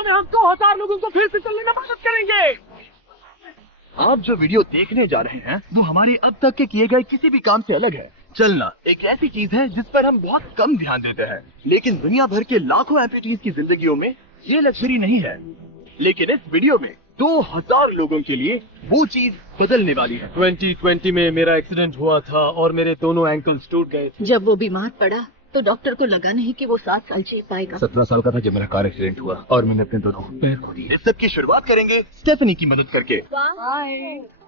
Video में हम 2000 लोगों को फिर से चलने में मदद करेंगे। आप जो वीडियो देखने जा रहे हैं वो हमारे अब तक के किए गए किसी भी काम से अलग है। चलना एक ऐसी चीज है जिस पर हम बहुत कम ध्यान देते हैं, लेकिन दुनिया भर के लाखों एम्पुटीज की जिंदगियों में ये लग्जरी नहीं है। लेकिन इस वीडियो में 2000 लोगों के लिए वो चीज बदलने वाली है। 2020 में मेरा एक्सीडेंट हुआ था और मेरे दोनों एंकल्स टूट गए। जब वो बीमार पड़ा तो डॉक्टर को लगा नहीं कि वो 7 साल जी पाएगा। 17 साल का था जब मेरा कार एक्सीडेंट हुआ और मैंने अपने दोनों पैर खो दिए। इस सब की शुरुआत करेंगे स्टेफनी की मदद करके।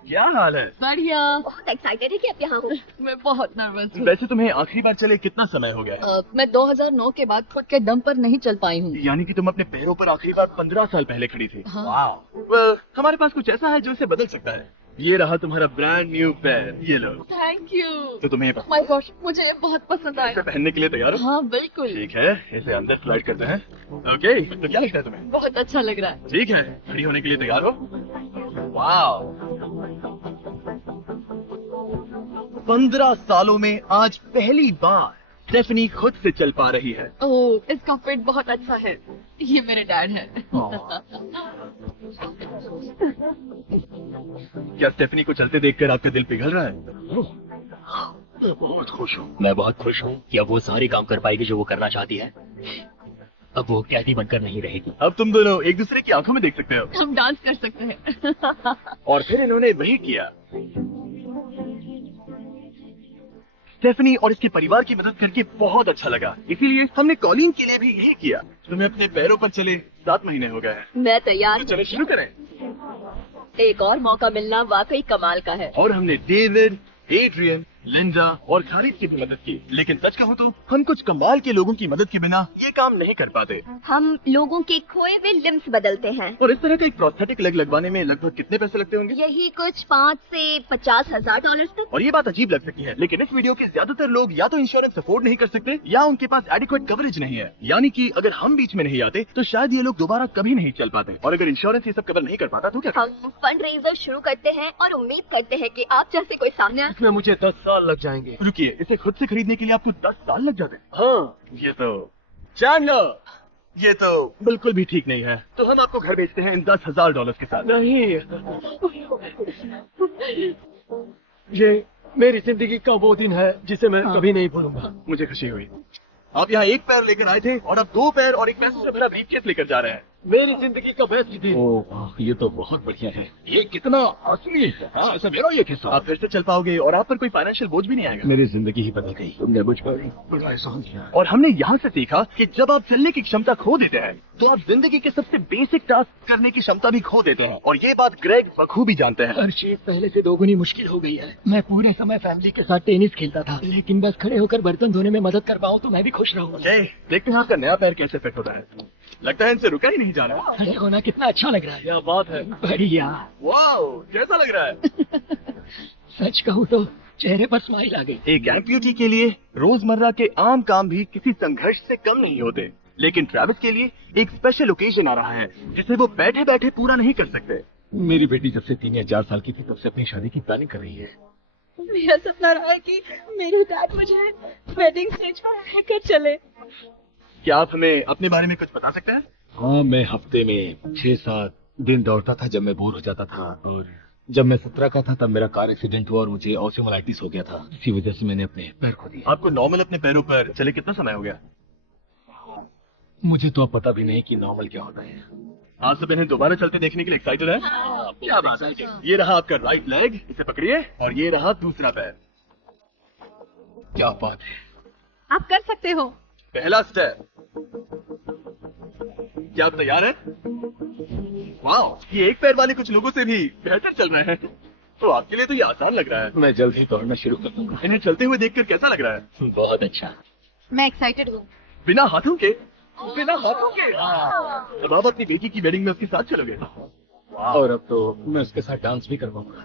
क्या हाल है? बढ़िया। बहुत एक्साइटेड है कि अब यहाँ हूँ। मैं बहुत नर्वस हूँ। वैसे तुम्हें आखिरी बार चले कितना समय हो गया है? मैं 2009 के बाद खुद के दम पर नहीं चल पाई हूँ। यानी कि तुम अपने पैरों पर आखिरी बार 15 साल पहले खड़ी थी। हाँ। वाह। हमारे पास कुछ ऐसा है जो इसे बदल सकता है। ये रहा तुम्हारा ब्रांड न्यू पैर, ये लो। Thank you. तो तुम्हें माय गॉड, मुझे ये बहुत पसंद आया। इसे पहनने के लिए तैयार हो? हाँ बिल्कुल। ठीक है, इसे अंदर स्लाइड करते हैं। ओके, तो क्या लगता है तुम्हें? बहुत अच्छा लग रहा है। ठीक है, खड़ी होने के लिए तैयार हो? वाह। 15 सालों में आज पहली बार स्टेफनी खुद से चल पा रही है। ओह, इसका फिट बहुत अच्छा है। ये मेरे डैड है। क्या स्टेफनी को चलते देखकर आपका दिल पिघल रहा है? मैं बहुत खुश हूँ। मैं बहुत खुश हूँ कि अब वो सारे काम कर पाएगी जो वो करना चाहती है। अब वो कैदी बनकर नहीं रहेगी। अब तुम दोनों एक दूसरे की आंखों में देख सकते हो। हम डांस कर सकते हैं। और फिर इन्होंने वही किया। स्टेफनी और इसके परिवार की मदद करके बहुत अच्छा लगा, इसीलिए हमने कॉलिन के लिए भी यही किया। तुम्हें अपने पैरों पर चले 7 महीने हो गए हैं। मैं तैयार तो चलो शुरू करें। एक और मौका मिलना वाकई कमाल का है। और हमने डेविड, एड्रियन, लिंडा और खालिद की भी मदद की। लेकिन सच कहूँ तो हम कुछ कमाल के लोगों की मदद के बिना ये काम नहीं कर पाते। हम लोगों के खोए हुए लिम्स बदलते हैं। और इस तरह का एक प्रोस्थेटिक लेग लगवाने में लगभग कितने पैसे लगते होंगे? यही कुछ 5 से 50 हजार डॉलर तक। और ये बात अजीब लग सकती है, लेकिन इस वीडियो के ज्यादातर लोग या तो इंश्योरेंस अफोर्ड नहीं कर सकते या उनके पास एडिक्वेट कवरेज नहीं है। यानी कि अगर हम बीच में नहीं आते तो शायद ये लोग दोबारा कभी नहीं चल पाते। और अगर इंश्योरेंस ये सब कवर नहीं कर पाता तो क्या? हम फंड रेजर शुरू करते हैं और उम्मीद करते हैं कि आप जैसे कोई सामने इसमें मुझे 10 साल लग जाएंगे। रुकिए, इसे खुद से खरीदने के लिए आपको 10 साल लग जाते हैं? हाँ। ये तो चैंडलर, ये तो बिल्कुल भी ठीक नहीं है। तो हम आपको घर बेचते हैं इन $10,000 के साथ। नहीं, ये मेरी जिंदगी का वो दिन है जिसे मैं कभी नहीं भूलूंगा। मुझे खुशी हुई। आप यहाँ एक पैर लेकर आए थे और अब 2 पैर और एक पैसे से भरा ब्रीफकेस लेकर जा रहे हैं। मेरी जिंदगी का बेस्ट दिन। ओह, ये तो बहुत बढ़िया है। ये कितना असली है। हाँ, ऐसा मेरा ये किस्सा। आप फिर से चल पाओगे और आप पर कोई फाइनेंशियल बोझ भी नहीं आएगा। मेरी जिंदगी ही बदल गई। तुमने मुझ पर बड़ा एहसान किया। और हमने यहाँ से सीखा कि जब आप चलने की क्षमता खो देते हैं तो आप जिंदगी के सबसे बेसिक टास्क करने की क्षमता भी खो देते हैं। और ये बात ग्रेग बखूबी जानते हैं। हर चीज पहले से दोगुनी मुश्किल हो गई है। मैं पूरे समय फैमिली के साथ टेनिस खेलता था, लेकिन बस खड़े होकर बर्तन धोने में मदद कर पाऊँ तो मैं भी खुश रहूँगा। देखते हैं आपका नया पैर कैसे फिट होता है। लगता है इनसे रुका ही नहीं जा रहा। खड़े होना कितना अच्छा लग रहा है। क्या बात है। बढ़िया। वाओ, कैसा लग रहा है? सच कहूँ तो चेहरे पर स्माइल आ गई। एक एम्प्यूटी के लिए रोजमर्रा के आम काम भी किसी संघर्ष से कम नहीं होते, लेकिन ट्रैविस के लिए एक स्पेशल ओकेजन आ रहा है जिसे वो बैठे बैठे पूरा नहीं कर सकते। मेरी बेटी जब से 3 या 4 साल की थी तब से अपनी शादी की प्लानिंग कर रही है। मेरा सपना रहा है कि मेरे डैड मुझे वेडिंग स्टेज पर लेकर चले। क्या आप हमें अपने बारे में कुछ बता सकते हैं? हाँ, मैं हफ्ते में 6-7 दिन दौड़ता था जब मैं बोर हो जाता था। और जब मैं 17 का था तब मेरा कार एक्सीडेंट हुआ और मुझे ऑस्टियोमाइटिस हो गया था। इसी वजह से मैंने अपने पैर खो दिए। आपको नॉर्मल अपने पैरों पर चले कितना समय हो गया? मुझे तो अब पता भी नहीं कि नॉर्मल क्या होता है। आप सब इन्हें दोबारा चलते देखने के लिए एक्साइटेड है? क्या बात है। ये रहा आपका राइट लेग, इसे पकड़िए, और ये रहा दूसरा पैर। क्या बात है। आप कर सकते हो। पहला स्टेप। क्या आप तैयार हैं? वाओ, ये एक पैर वाले कुछ लोगों से भी बेहतर चल रहे हैं। तो आपके लिए तो ये आसान लग रहा है। मैं जल्द ही दौड़ना शुरू कर दूंगा। इन्हें चलते हुए देखकर कैसा लग रहा है? बहुत अच्छा। मैं एक्साइटेड हूँ। बिना हाथों के? बिना हाथों के? अब आप अपनी बेटी की वेडिंग में उसके साथ चलोगे? और अब तो मैं उसके साथ डांस भी कर पाऊंगा।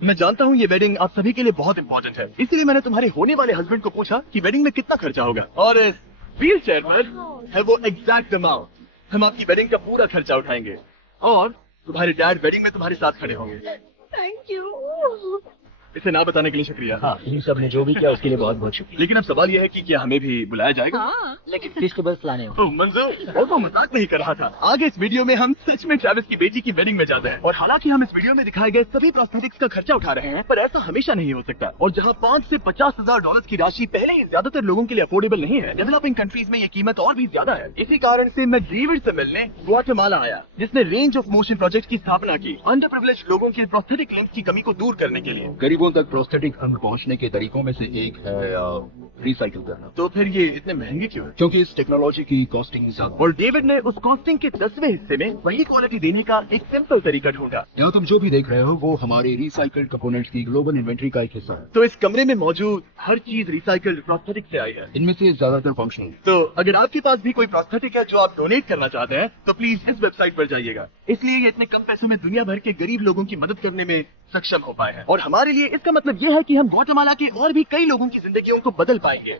मैं जानता हूँ ये वेडिंग आप सभी के लिए बहुत इंपॉर्टेंट है, इसलिए मैंने तुम्हारे होने वाले हस्बैंड को पूछा कि वेडिंग में कितना खर्चा होगा, और इस व्हील चेयर पर है वो एग्जैक्ट अमाउंट। हम आपकी वेडिंग का पूरा खर्चा उठाएंगे और तुम्हारे डैड वेडिंग में तुम्हारे साथ खड़े होंगे। Thank you. इसे ना बताने के लिए शुक्रिया। हाँ, इन सब ने जो भी किया उसके लिए बहुत बहुत शुक्रिया। लेकिन अब सवाल यह है कि क्या हमें भी बुलाया जाएगा? हाँ। लेकिन फिश तो बस लाने हो। मंजूर, और वो मजाक नहीं कर रहा था। आगे इस वीडियो में हम सच में ट्रैविस की बेटी की वेडिंग में जाते हैं, और हालांकि हम इस वीडियो में दिखाए गए सभी प्रोस्थेटिक्स का खर्चा उठा रहे हैं, पर ऐसा हमेशा नहीं हो सकता। और जहां 5 से 50,000 डॉलर की राशि पहले ही ज्यादातर लोगों के लिए अफोर्डेबल नहीं है, डेवलपिंग कंट्रीज में ये कीमत और भी ज्यादा है। इसी कारण से मैं डेविड से मिलने ग्वाटेमाला आया, जिसने रेंज ऑफ मोशन प्रोजेक्ट की स्थापना की, अंडर प्रिविलेज्ड लोगों के प्रोस्थेटिक लिंक की कमी को दूर करने के लिए। गरीबों तक प्रोस्थेटिक अंग पहुंचने के तरीकों में से एक है रिसाइकिल करना, तो फिर ये इतने महंगे क्यों है? क्योंकि इस टेक्नोलॉजी की कॉस्टिंग ज्यादा। और डेविड ने उस कॉस्टिंग के 10वें हिस्से में वही क्वालिटी देने का एक सिंपल तरीका ढूंढा। यहाँ तुम जो भी देख रहे हो वो हमारे रिसाइकल्ड कंपोनेंट्स की ग्लोबल इन्वेंट्री का एक हिस्सा है। तो इस कमरे में मौजूद हर चीज रिसाइकल्ड प्रोस्थेटिक से आई है। इनमें से ज्यादातर फंक्शनल। तो अगर आपके पास भी कोई प्रोस्थेटिक है जो आप डोनेट करना चाहते हैं, तो प्लीज इस वेबसाइट पर जाइएगा। इसलिए ये इतने कम पैसों में दुनिया भर के गरीब लोगों की मदद करने में सक्षम हो पाए हैं। और हमारे लिए इसका मतलब ये है कि हम ग्वाटेमाला के और भी कई लोगों की जिंदगियों को बदल पाएंगे।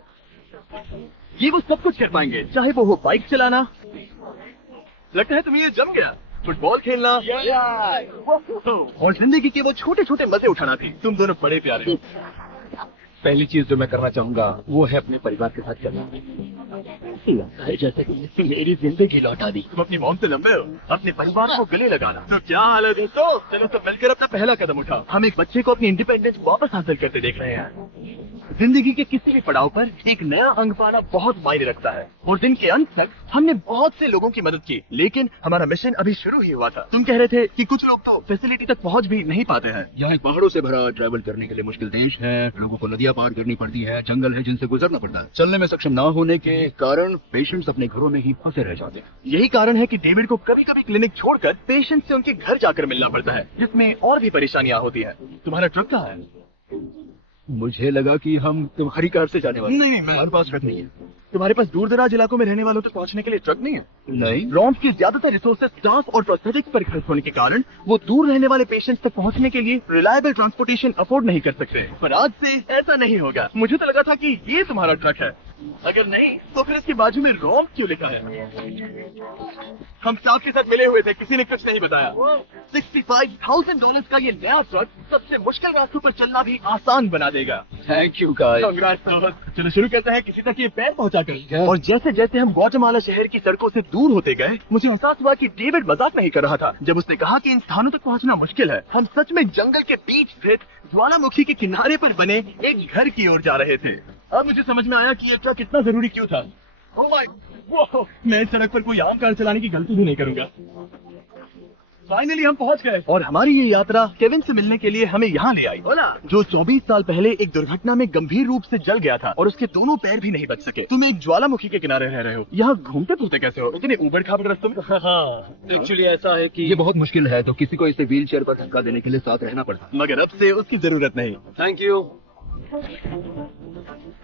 ये वो सब कुछ कर पाएंगे, चाहे वो हो बाइक चलाना, लगता है तुम्हें ये जम गया, फुटबॉल खेलना, और जिंदगी के वो छोटे छोटे मजे उठाना थी। तुम दोनों बड़े प्यारे हो। पहली चीज जो मैं करना चाहूंगा वो है अपने परिवार के साथ चलना। लगता है जैसे कि मेरी जिंदगी लौटा दी। तुम अपनी मॉम से लंबे हो, अपने परिवार को गले लगाना। तो क्या हाल है दोस्तों? चलो सब मिलकर अपना पहला कदम उठाओ। हम एक बच्चे को अपनी इंडिपेंडेंस वापस हासिल करते देख रहे हैं। जिंदगी के किसी भी पड़ाव पर एक नया अंग पाना बहुत मायने रखता है, और दिन के अंत तक हमने बहुत से लोगों की मदद की, लेकिन हमारा मिशन अभी शुरू ही हुआ था। तुम कह रहे थे कि कुछ लोग तो फैसिलिटी तक पहुंच भी नहीं पाते हैं। यहाँ एक पहाड़ों से भरा ट्रैवल करने के लिए मुश्किल देश है, लोगों को नदियां पार करनी पड़ती है, जंगल है जिनसे गुजरना पड़ता है। चलने में सक्षम न होने के कारण पेशेंट्स अपने घरों में ही फंसे रह जाते हैं। यही कारण है कि डेविड को कभी कभी क्लिनिक छोड़कर पेशेंट से उनके घर जाकर मिलना पड़ता है, जिसमें और भी परेशानियां होती है। तुम्हारा ट्रक कहाँ है? मुझे लगा कि हम तुम्हारी कार से जाने वाले। नहीं, हमारे पास ट्रक नहीं है। तुम्हारे पास दूर दराज इलाकों में रहने वालों तक पहुंचने के लिए ट्रक नहीं है? नहीं। रॉम्स के ज्यादातर रिसोर्सेज स्टाफ और प्रोस्थेटिक्स पर खर्च होने के कारण वो दूर रहने वाले पेशेंट्स तक पहुंचने के लिए रिलायबल ट्रांसपोर्टेशन अफोर्ड नहीं कर सकते। पर आज से ऐसा नहीं होगा। मुझे तो लगा था कि ये तुम्हारा ट्रक है। अगर नहीं तो फिर इसके बाजू में रॉम्स क्यों लिखा है? हम स्टाफ के साथ मिले हुए थे, किसी ने कुछ नहीं बताया। $65,000 का ये नया ट्रक सबसे मुश्किल रास्तों पर चलना भी आसान बना देगा। Thank you guys. चलो शुरू करते हैं, किसी तक ये पैर पहुंचा कर। और जैसे जैसे हम ग्वाटेमाला शहर की सड़कों से दूर होते गए, मुझे एहसास हुआ कि डेविड मजाक नहीं कर रहा था जब उसने कहा कि इन स्थानों तक पहुंचना मुश्किल है। हम सच में जंगल के बीच स्थित ज्वालामुखी के किनारे पर बने एक घर की ओर जा रहे थे। अब मुझे समझ में आया कि ये ट्रक इतना जरूरी क्यों था। ओह माय, वो मैं इस सड़क पर कोई आम कार चलाने की गलती भी नहीं करूंगा। फाइनली हम पहुंच गए, और हमारी ये यात्रा केविन से मिलने के लिए हमें यहाँ ले आई, जो 24 साल पहले एक दुर्घटना में गंभीर रूप से जल गया था और उसके दोनों पैर भी नहीं बच सके। तुम एक ज्वालामुखी के किनारे रह रहे हो, यहाँ घूमते फिरते कैसे हो? इतने ऊबड़ खाबड़ रास्तों में? हाँ, एक्चुअली ऐसा है कि ये बहुत मुश्किल है, तो किसी को इसे व्हील चेयर पर धक्का देने के लिए साथ रहना पड़ता है। मगर अब से उसकी जरूरत नहीं। Thank you.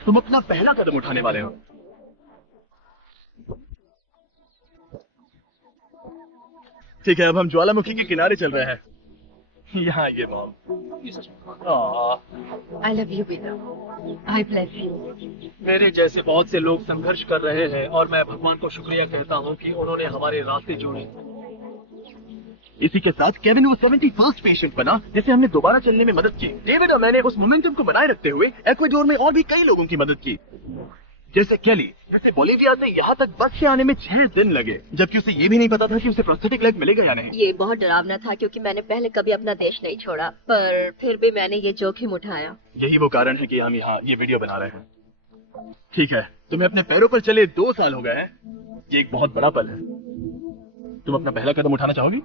तुम अपना पहला कदम उठाने वाले हो। ठीक है, अब हम ज्वालामुखी के किनारे चल रहे हैं। यहाँ ये मॉम। I love you, बेटा। I bless you। मेरे जैसे बहुत से लोग संघर्ष कर रहे हैं, और मैं भगवान को शुक्रिया कहता हूँ कि उन्होंने हमारे रास्ते जोड़े। इसी के साथ केविन वो 71st पेशेंट बना जिसे हमने दोबारा चलने में मदद की। डेविड और मैंने उस मोमेंटम को बनाए रखते हुए एक्वाडोर में और भी कई लोगों की मदद की, जैसे केली, जिसे बोलीविया से यहाँ तक बस से आने में 6 दिन लगे, जबकि उसे ये भी नहीं पता था कि उसे प्रोस्थेटिक लेग मिलेगा या नहीं। ये बहुत डरावना था क्योंकि मैंने पहले कभी अपना देश नहीं छोड़ा, पर फिर भी मैंने ये जोखिम उठाया। यही वो कारण है कि हम यहाँ ये वीडियो बना रहे हैं। ठीक है, तुम्हें अपने पैरों पर चले 2 साल हो गए हैं। ये एक बहुत बड़ा पल है। तुम अपना पहला कदम उठाना चाहोगी?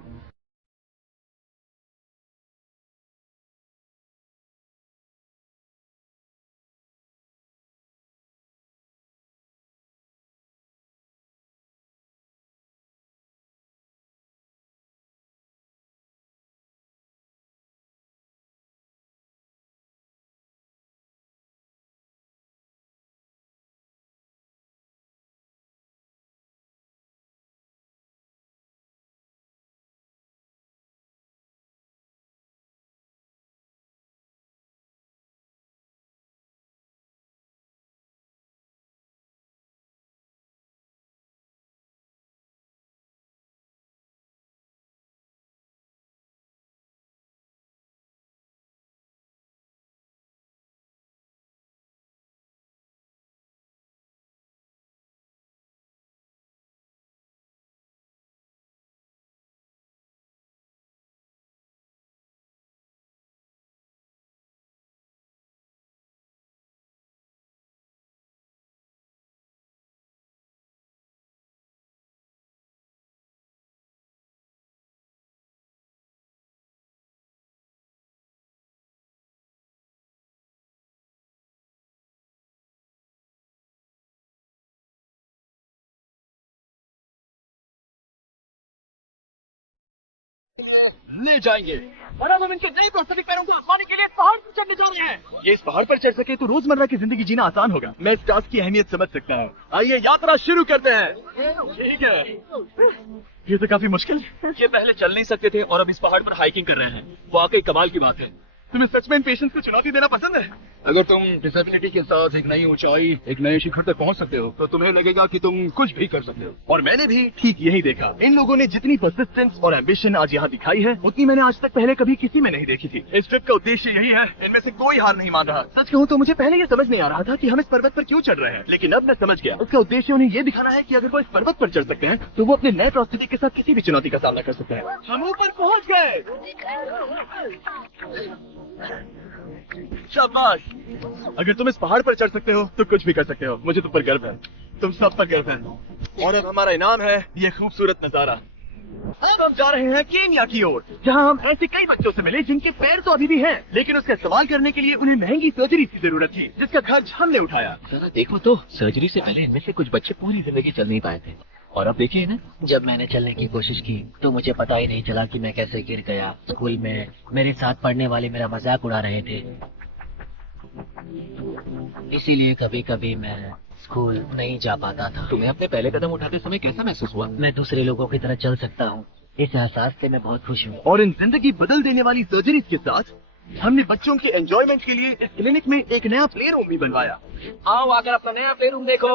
ले जाएंगे। और अब हम इनके नए प्रोस्थेटिक पैरों को आजमाने के लिए इस पहाड़ पर चढ़ने जा रहे हैं। ये इस पहाड़ पर चढ़ सके तो रोजमर्रा की जिंदगी जीना आसान होगा। मैं इस टास्क की अहमियत समझ सकता हूँ। आइए यात्रा शुरू करते हैं। ठीक है, ये तो काफी मुश्किल। ये पहले चल नहीं सकते थे और अब इस पहाड़ पर हाइकिंग कर रहे हैं। वाकई कमाल की बात है। तुम्हें सच में पेशेंस को चुनौती देना पसंद है? अगर तुम डिसेबिलिटी के साथ एक नई ऊंचाई, एक नए शिखर तक पहुंच सकते हो तो तुम्हें लगेगा कि तुम कुछ भी कर सकते हो। और मैंने भी ठीक यही देखा। इन लोगों ने जितनी परसिस्टेंस और एम्बिशन आज यहाँ दिखाई है, उतनी मैंने आज तक पहले कभी किसी में नहीं देखी थी। इस ट्रिप का उद्देश्य यही है। इनमें से कोई हार नहीं मान रहा। सच कहूँ तो मुझे पहले ये समझ नहीं आ रहा था कि हम इस पर्वत पर क्यों चढ़ रहे हैं, लेकिन अब मैं समझ गया। उसका उद्देश्य उन्हें ये दिखाना है कि अगर वो इस पर्वत पर चढ़ सकते हैं तो वो अपने नए प्रोस्थेटिक के साथ किसी भी चुनौती का सामना कर सकते हैं। हम ऊपर पहुँच गए। शाबाश। अगर तुम इस पहाड़ पर चढ़ सकते हो तो कुछ भी कर सकते हो। मुझे तुम पर गर्व है। तुम सब पर गर्व है। और अब हमारा इनाम है ये खूबसूरत नजारा। अब हम जा रहे हैं केन्या की ओर, जहां हम ऐसे कई बच्चों से मिले जिनके पैर तो अभी भी हैं, लेकिन उसका इस्तेमाल करने के लिए उन्हें महंगी सर्जरी की जरूरत थी, जिसका खर्च हमने उठाया। जरा देखो तो, सर्जरी से पहले इनमें से कुछ बच्चे पूरी जिंदगी चल नहीं पाए थे, और अब देखिए ना, जब मैंने चलने की कोशिश की तो मुझे पता ही नहीं चला कि मैं कैसे गिर गया। स्कूल में मेरे साथ पढ़ने वाले मेरा मजाक उड़ा रहे थे, इसीलिए कभी कभी मैं स्कूल नहीं जा पाता था। तुम्हें अपने पहले कदम उठाते समय कैसा महसूस हुआ? मैं दूसरे लोगों की तरह चल सकता हूँ, इस एहसास से मैं बहुत खुश हूँ। और इन जिंदगी बदल देने वाली सर्जरीज के साथ हमने बच्चों के एंजॉयमेंट के लिए इस क्लिनिक में एक नया प्ले रूम भी बनवाया। आओ आकर अपना नया प्ले रूम देखो।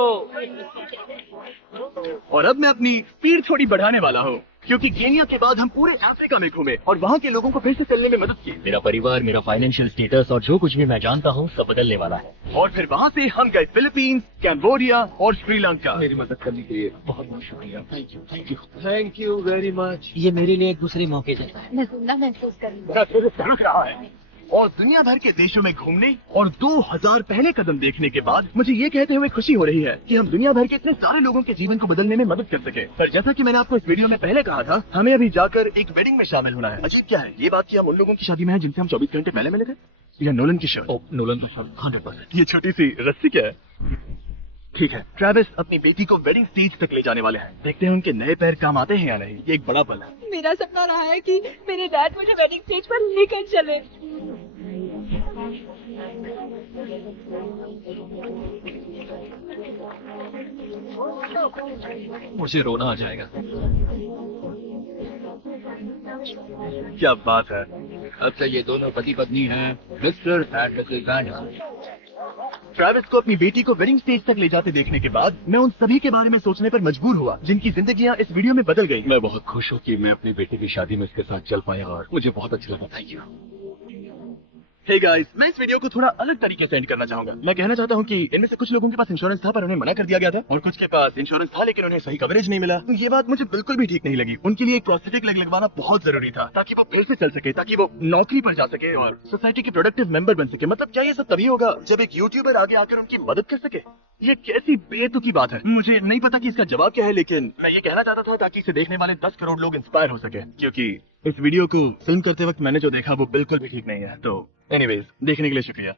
और अब मैं अपनी स्पीड थोड़ी बढ़ाने वाला हूँ, क्योंकि केन्या के बाद हम पूरे अफ्रीका में घूमे और वहाँ के लोगों को फिर से चलने में मदद की। मेरा परिवार, मेरा फाइनेंशियल स्टेटस और जो कुछ भी मैं जानता हूँ सब बदलने वाला है। और फिर वहाँ से हम गए फिलीपींस, कैम्बोडिया और श्रीलंका। मेरी मदद करने के लिए बहुत बहुत शुक्रिया। Thank you, thank you. Thank you very much. ये मेरे लिए एक दूसरे मौके जैसा है। मैं जिंदा महसूस कर रही हूँ। मेरा फिर तड़क रहा है। और दुनिया भर के देशों में घूमने और 2000 पहले कदम देखने के बाद मुझे ये कहते हुए खुशी हो रही है कि हम दुनिया भर के इतने सारे लोगों के जीवन को बदलने में मदद कर सके। पर जैसा कि मैंने आपको इस वीडियो में पहले कहा था, हमें अभी जाकर एक वेडिंग में शामिल होना है। अजीब क्या है ये बात कि हम उन लोगों की शादी में हैं जिनसे हम 24 घंटे पहले मिले थे। या नोलन की शर्ट। नोलन का शर्ट 100%। ये छोटी सी रस्सी क्या है? ठीक है, ट्रेविस अपनी बेटी को वेडिंग स्टेज तक ले जाने वाले हैं। देखते हैं उनके नए पैर काम आते हैं या नहीं। ये एक बड़ा पल है। मेरा सपना रहा है कि मेरे डैड मुझे वेडिंग स्टेज पर लेकर चले। मुझे रोना आ जाएगा। क्या बात है। अब से ये दोनों पति पत्नी हैं, mister and Mrs Anderson. Travis को अपनी बेटी को वेडिंग स्टेज तक ले जाते देखने के बाद मैं उन सभी के बारे में सोचने पर मजबूर हुआ जिनकी जिंदगियां इस वीडियो में बदल गई। मैं बहुत खुश हूँ कि मैं अपनी बेटी की शादी में इसके साथ चल पाया और मुझे बहुत अच्छा लगा। Thank you. हे गाइस, मैं इस वीडियो को थोड़ा अलग तरीके से एंड करना चाहूंगा। मैं कहना चाहता हूँ कि इनमें से कुछ लोगों के पास इंश्योरेंस था पर उन्हें मना कर दिया गया था, और कुछ के पास इंश्योरेंस था लेकिन उन्हें सही कवरेज नहीं मिला। तो ये बात मुझे बिल्कुल भी ठीक नहीं लगी। उनके लिए एक प्रोस्थेटिक लेग लगवाना बहुत जरूरी था ताकि वो फिर से चल सके, ताकि वो नौकरी पर जा सके और सोसाइटी के प्रोडक्टिव मेंबर बन सके। मतलब क्या ये सब तभी होगा जब एक यूट्यूबर आगे आकर उनकी मदद कर सके? ये कैसी बेतुकी बात है। मुझे नहीं पता कि इसका जवाब क्या है, लेकिन मैं ये कहना चाहता था ताकि इसे देखने वाले 10 करोड़ लोग इंस्पायर हो सके, क्योंकि इस वीडियो को फिल्म करते वक्त मैंने जो देखा वो बिल्कुल भी ठीक नहीं है। तो एनीवेज, देखने के लिए शुक्रिया।